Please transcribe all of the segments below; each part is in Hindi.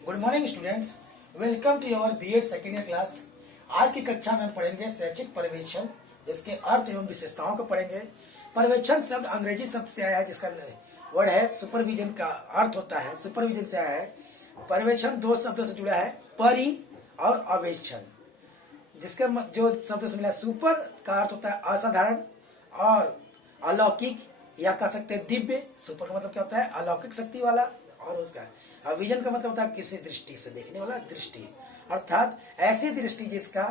Good morning students, welcome to your BEd second year class. आज की कक्षा में हम पढ़ेंगे शैक्षिक पर्यवेक्षण, जिसके अर्थ एवं विशेषताओं को पढ़ेंगे। पर्यवेक्षण शब्द अंग्रेजी शब्द से आया है, जिसका वर्ड है सुपरविजन का अर्थ होता है, सुपरविजन से आया है। पर्यवेक्षण दो शब्दों से जुड़ा है, परि और अवेक्षण, जिसका जो शब्द से मिला सुपर का अर्थ होता है असाधारण और अलौकिक या कह सकते हैं दिव्य। सुपर का मतलब क्या होता है? अलौकिक शक्ति वाला। और उसका विजन का मतलब होता है किसी दृष्टि से देखने वाला, दृष्टि, अर्थात ऐसी दृष्टि जिसका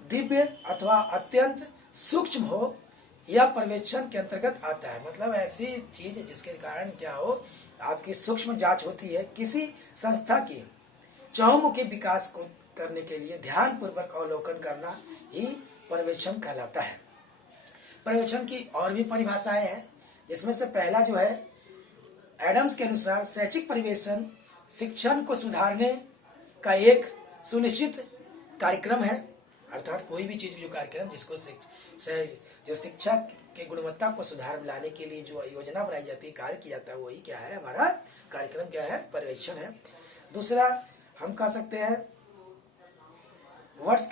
दिव्य अथवा अत्यंत सूक्ष्म हो, यह पर्यवेक्षण के अंतर्गत आता है। मतलब ऐसी चीज जिसके कारण क्या हो, आपकी सूक्ष्म जांच होती है। किसी संस्था की चहुमुखी विकास को करने के लिए ध्यान पूर्वक अवलोकन करना ही पर्यवेक्षण कहलाता है। पर्यवेक्षण की और भी परिभाषाएं हैं, जिसमें से पहला जो है, एडम्स के अनुसार शैक्षिक पर्यवेक्षण शिक्षण को सुधारने का एक सुनिश्चित कार्यक्रम है। अर्थात कोई भी चीज जो कार्यक्रम जिसको जो शिक्षा के गुणवत्ता को सुधार में लाने के लिए जो योजना बनाई जाती है, कार्य किया जाता है, वही क्या है? हमारा कार्यक्रम क्या है? पर्यवेक्षण है। दूसरा हम कह सकते हैं वर्टन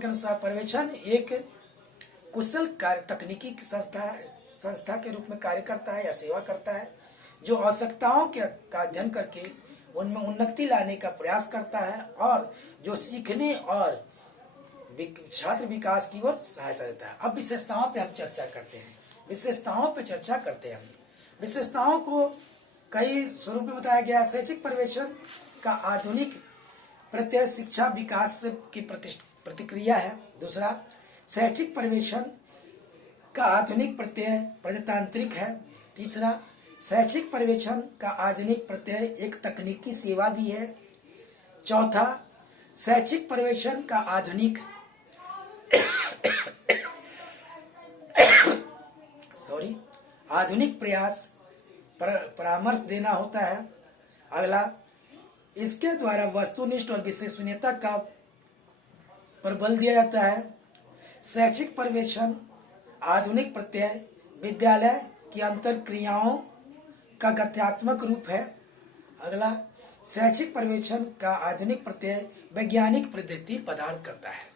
के अनुसार पर्यवेक्षण एक कुशल कार्य तकनीकी संस्था के रूप में कार्य करता है या सेवा करता है, जो आवश्यकताओं का अध्ययन करके उनमें उन्नति लाने का प्रयास करता है और जो सीखने और छात्र विकास की ओर सहायता देता है। अब विशेषताओं पे हम चर्चा करते हैं। विशेषताओं को कई स्वरूप में बताया गया। शैक्षिक पर्यवेक्षण का आधुनिक प्रत्यय शिक्षा विकास की प्रतिक्रिया है। दूसरा, शैक्षिक पर्यवेक्षण का आधुनिक प्रत्यय प्रजातांत्रिक है। तीसरा, शैक्षिक पर्यवेक्षण का आधुनिक प्रत्यय एक तकनीकी सेवा भी है। चौथा, शैक्षिक पर्यवेक्षण का आधुनिक आधुनिक प्रयास परामर्श देना होता है। अगला, इसके द्वारा वस्तुनिष्ठ और विश्वसनीयता का पर बल दिया जाता है। शैक्षिक पर्यवेक्षण आधुनिक प्रत्यय विद्यालय की अंतर क्रियाओं का गत्यात्मक रूप है। अगला, शैक्षिक पर्यवेक्षण का आधुनिक प्रत्यय वैज्ञानिक पद्धति प्रदान करता है।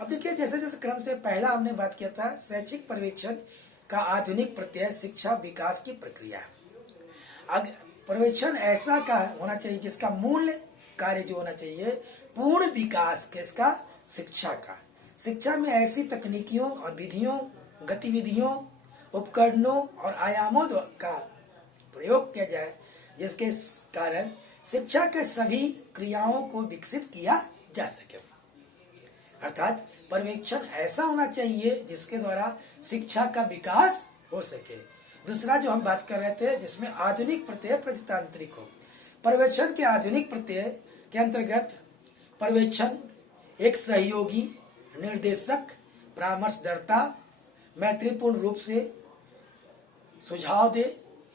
अब देखिए, जैसे जैसे क्रम से पहला हमने बात किया था, शैक्षिक पर्यवेक्षण का आधुनिक प्रत्यय शिक्षा विकास की प्रक्रिया है। पर्यवेक्षण ऐसा का होना चाहिए जिसका मूल कार्य जो होना चाहिए, पूर्ण विकास किसका? शिक्षा का। शिक्षा में ऐसी तकनीकियों और विधियों, गतिविधियों, उपकरणों और आयामों का प्रयोग किया जाए जिसके कारण शिक्षा के सभी क्रियाओं को विकसित किया जा सके। अर्थात पर्यवेक्षण ऐसा होना चाहिए जिसके द्वारा शिक्षा का विकास हो सके। दूसरा जो हम बात कर रहे थे, जिसमें आधुनिक प्रत्यय प्रजातांत्रिक हो। पर्यवेक्षण के आधुनिक प्रत्यय के अंतर्गत पर्यवेक्षण एक सहयोगी, निर्देशक, परामर्शदाता, मैत्रीपूर्ण रूप से सुझाव दे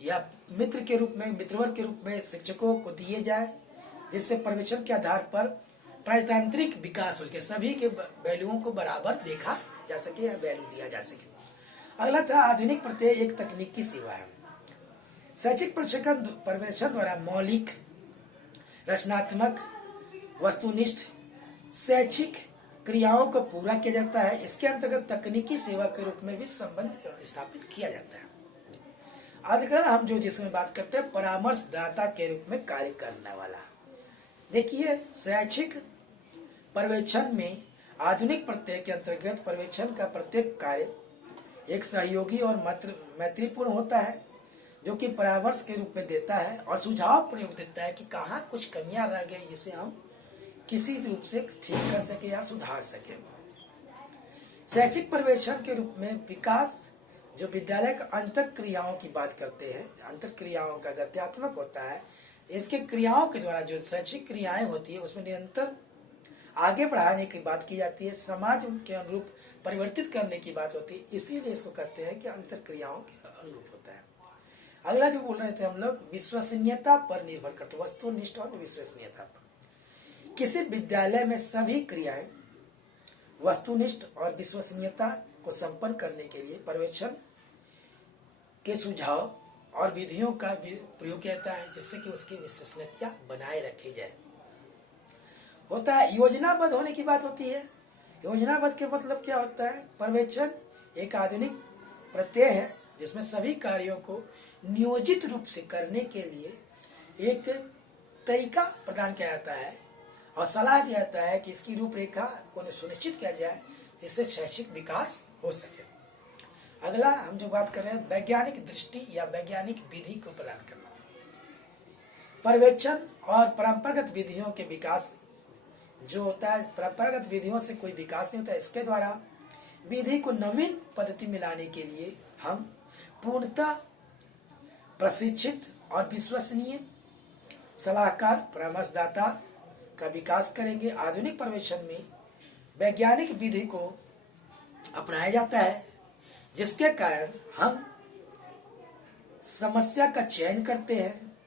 या मित्रवर्ग के रूप में शिक्षकों को दिए जाए, जिससे पर्यवेक्षण के आधार पर प्रजातांत्रिक विकास हो सके, सभी के वैल्यूओं को बराबर देखा जा सके या वैल्यू दिया जा सके। अगला था, आधुनिक प्रत्यय एक तकनीकी सेवा है। शैक्षिक पर्यवेक्षण द्वारा मौलिक, रचनात्मक, वस्तुनिष्ठ शैक्षिक क्रियाओं को पूरा किया जाता है। इसके अंतर्गत तकनीकी सेवा के रूप में भी संबंध स्थापित किया जाता है। अगला हम जिसमें बात करते हैं, परामर्शदाता के रूप में कार्य करने वाला। देखिए, शैक्षिक पर्यवेक्षण में आधुनिक प्रत्यय के अंतर्गत पर्यवेक्षण का प्रत्येक कार्य एक सहयोगी और मैत्रीपूर्ण होता है, जो कि परामर्श के रूप में देता है और सुझाव प्रयोग देता है कि कहाँ कुछ कमियां रह गई, जिसे हम किसी रूप से ठीक कर सके या सुधार सके। शैक्षिक पर्यवेक्षण के रूप में विकास जो विद्यालय का अंतर क्रियाओं की बात करते हैं, अंतर क्रियाओं का गत्यात्मक होता है। इसके क्रियाओं के द्वारा जो शैक्षिक क्रियाएं होती है, उसमें निरंतर आगे बढ़ाने की बात की जाती है, समाज के अनुरूप परिवर्तित करने की बात होती है। इसीलिए इसको कहते हैं कि अंतर क्रियाओं के अनुरूप होता है। अगला जो बोल रहे थे हम लोग, विश्वसनीयता पर निर्भर करते, वस्तुनिष्ठ और विश्वसनीयता पर। किसी विद्यालय में सभी क्रियाएं वस्तुनिष्ठ और विश्वसनीयता को संपन्न करने के लिए पर्यवेक्षण के सुझाव और विधियों का भी प्रयोग किया जाता है जिससे कि उसकी विश्वसनीयता बनाए रखी जाए। होता है योजनाबद्ध होने की बात होती है। योजनाबद्ध के मतलब क्या होता है? पर्यवेक्षण एक आधुनिक प्रत्यय है जिसमें सभी कार्यों को नियोजित रूप से करने के लिए एक तरीका प्रदान किया जाता है और सलाह दिया जाता है कि इसकी रूपरेखा को सुनिश्चित किया जाए जिससे शैक्षिक विकास हो सके। अगला हम जो बात कर रहे हैं वैज्ञानिक दृष्टि या वैज्ञानिक विधि को प्रदान करना। पर्यवेक्षण और परंपरागत विधियों के विकास जो होता है, परंपरागत विधियों से कोई विकास नहीं होता। इसके द्वारा विधि को नवीन पद्धति में लाने के लिए हम पूर्णतः प्रशिक्षित और विश्वसनीय सलाहकार परामर्शदाता का विकास करेंगे। आधुनिक पर्यवेक्षण में वैज्ञानिक विधि को अपनाया जाता है जिसके कारण हम समस्या का चयन करते हैं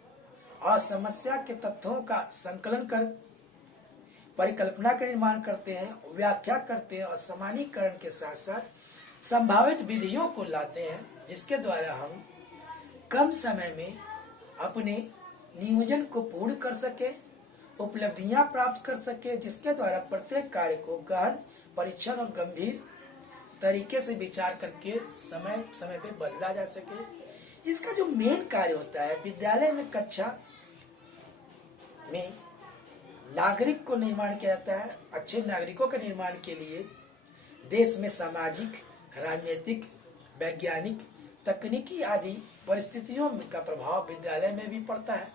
और समस्या के तथ्यों का संकलन कर परिकल्पना का निर्माण करते हैं, व्याख्या करते हैं और सामान्यीकरण के साथ साथ संभावित विधियों को लाते हैं जिसके द्वारा हम कम समय में अपने नियोजन को पूर्ण कर सके, उपलब्धियां प्राप्त कर सके, जिसके द्वारा प्रत्येक कार्य को गहन परीक्षण और गंभीर तरीके से विचार करके समय समय पे बदला जा सके। इसका जो मेन कार्य होता है विद्यालय में कक्षा में नागरिक को निर्माण किया जाता है। अच्छे नागरिकों के निर्माण के लिए देश में सामाजिक, राजनीतिक, वैज्ञानिक, तकनीकी आदि परिस्थितियों का प्रभाव विद्यालय में भी पड़ता है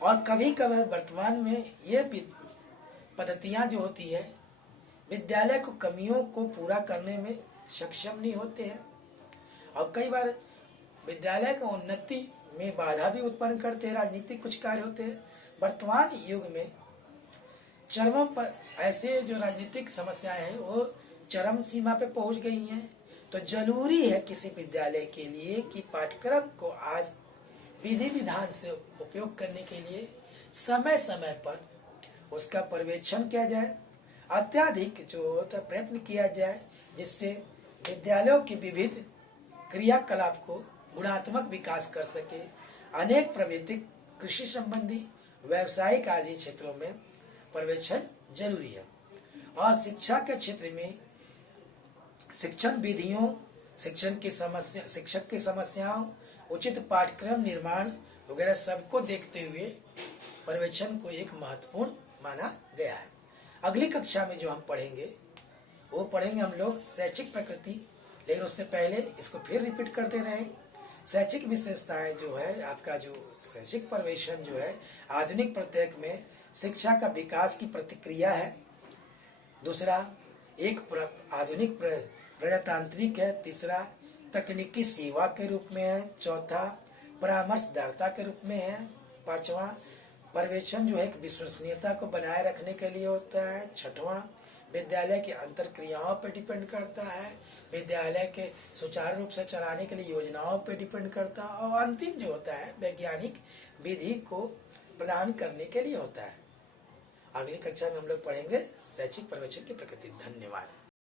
और कभी कभी वर्तमान में ये पद्धतियां जो होती है विद्यालय को कमियों को पूरा करने में सक्षम नहीं होते हैं और कई बार विद्यालय का उन्नति में बाधा भी उत्पन्न करते हैं। राजनीतिक कुछ कार्य होते हैं। वर्तमान युग में चरम पर ऐसे जो राजनीतिक समस्याएं हैं वो चरम सीमा पे पहुंच गई हैं, तो जरूरी है किसी विद्यालय के लिए कि पाठ्यक्रम को आज विधि विधान से उपयोग करने के लिए समय समय पर उसका पर्यवेक्षण किया जाए, अत्याधिक जो प्रयत्न किया जाए जिससे विद्यालयों के विविध क्रियाकलाप को गुणात्मक विकास कर सके। अनेक प्राविधिक, कृषि संबंधी, व्यावसायिक आदि क्षेत्रों में पर्यवेक्षण जरूरी है और शिक्षा के क्षेत्र में शिक्षण विधियों, शिक्षक की समस्याओं, उचित पाठ्यक्रम निर्माण वगैरह सबको देखते हुए पर्यवेक्षण को एक महत्वपूर्ण माना गया है। अगली कक्षा में जो हम पढ़ेंगे वो पढ़ेंगे हम लोग शैक्षिक प्रकृति, लेकिन उससे पहले इसको फिर रिपीट करते रहें। शैक्षिक विशेषताएं जो है आपका जो शैक्षिक पर्यवेक्षण जो है आधुनिक प्रत्यय में शिक्षा का विकास की प्रतिक्रिया है। दूसरा एक आधुनिक प्रजातांत्रिक है। तीसरा तकनीकी सेवा के रूप में है। चौथा परामर्शदाता के रूप में है। पांचवा पर्यवेक्षण जो है विश्वसनीयता को बनाए रखने के लिए होता है। छठवां विद्यालय की अंतर क्रियाओं पर डिपेंड करता है। विद्यालय के सुचारू रूप से चलाने के लिए योजनाओं पर डिपेंड करता है और अंतिम जो होता है वैज्ञानिक विधि को प्रदान करने के लिए होता है। अगली कक्षा में हम लोग पढ़ेंगे शैक्षिक पर्यवेक्षण की प्रकृति। धन्यवाद।